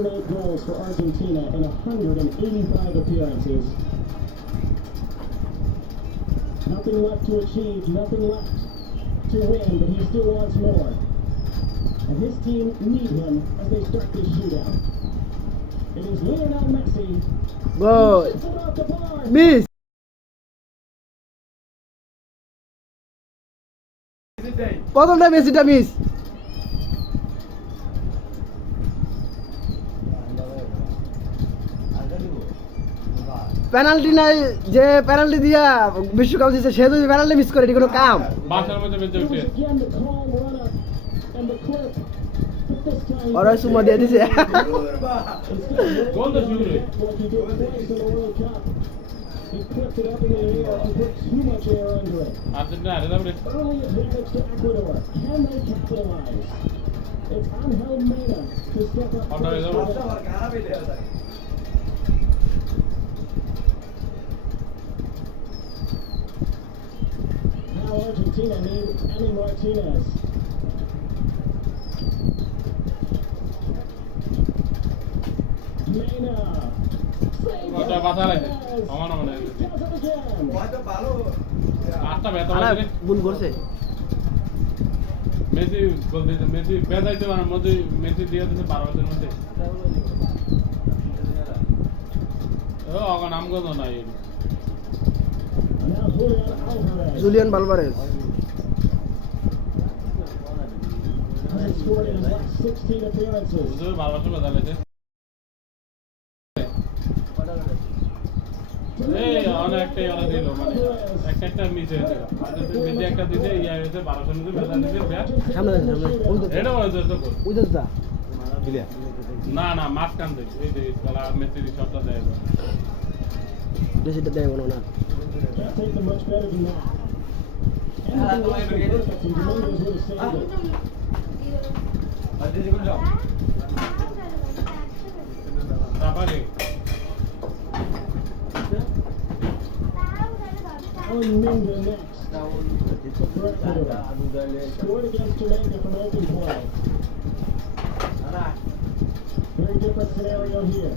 Eight goals for Argentina in 185 appearances. Nothing left to achieve, nothing left to win, but he still wants more. And his team need him as they start this shootout. It is Lionel Messi. Goal Shoots it off the bar. Miss প্রথমটা মেসিটা miss penalty নাই যে penalty দিয়া বিশ্বকাপ দিচ্ছে সে যদি penalty miss করে এটা কোনো কাম। It's Angel Mena to. It again. আটটা ব্যথা আরে লাগে ভুল করছে। মেসি গোল দিয়েছে মেসি বেদাইতে পারার মধ্যে মেসি দিয়ে দিয়েছে বারো বছরের মধ্যে। ও অগা নাম গন্ধ নাই. Julian Alvarez Has scored in his last 16 appearances. বুঝতে বারো বছর বেদা লেছে এই অনেকটাই ওরা দিল মানে দা না না মাঝখান থেকে দেয় না। I take them much better than that. And uh, the last one worked it. Ah, did you good job? Rapale. On Minga next. It's a correct. Scored against Jamaica from open play. Very different scenario here.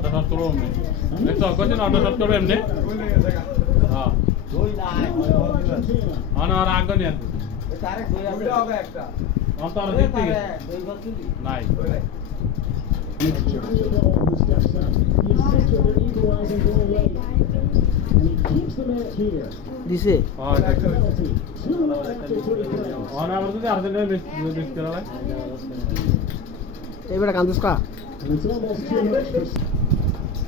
Auto shot করব এমনি দেখছ কইছি না auto shot করব এমনি হ্যাঁ Argentina. আর আগে নিয়ে দেখতে নাই. দিছে হ্যাঁ এবারে কান্দিস কা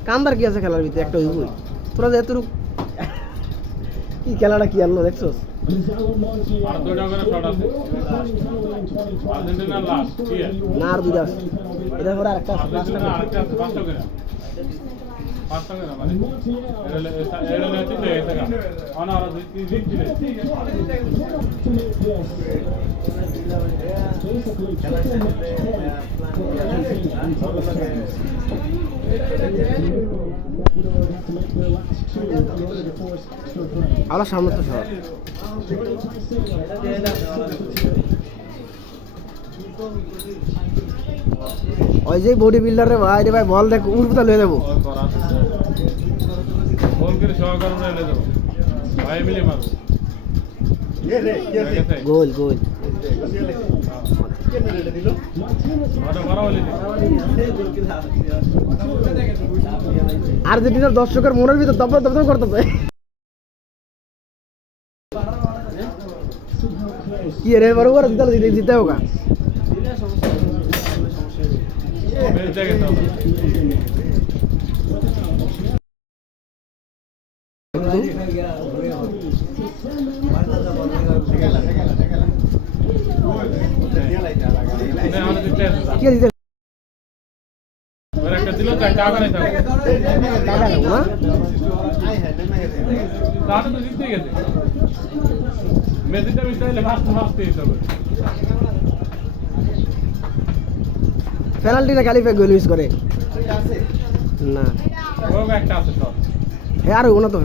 কান্দার কি আছে খেলার ভিতরে? একটা হইবই তোরা যে তোর কি খেলাটা কি আনলো দেখছোস? কি? না আর দুইটা আছে। এটা পরে আরেকটা আছে মানে. আমরা সামনে তো সব. ওই যে বডি বিল্ডার রে ভাই রে ভাই, বল দেখ উড়পুতা লয়ে দেবো ওই করা সহকার করে এলে দেবো ভাই মিলে মারো গেছে গোল। গোল বলি আর্জেন্টিনার দর্শকের মনের ভিতর দপ দপ করতেছে. কি রে, বড় বড় জিতে জিতে হোক মেদিটা মিশাইলে ভাসতে ভাসতে এসব পেনাল্টিটা খালিফে গোল মিস করে। না। হ্যাঁ আর ওনা তো